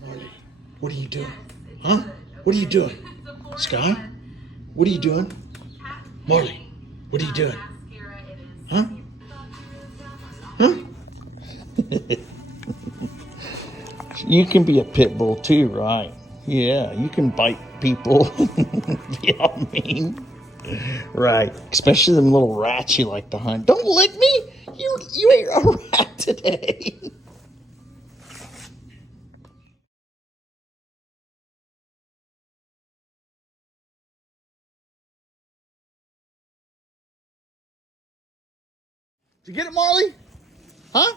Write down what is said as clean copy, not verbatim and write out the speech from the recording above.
Marley, what are you doing? Huh? What are you doing? Sky? What are you doing? Marley, what are you doing? Huh? Huh? You can be a pit bull too, right? Yeah, you can bite people. You know what I mean? Right. Especially them little rats you like to hunt. Don't lick me! You ate a rat today. Did you get it, Marley? Huh?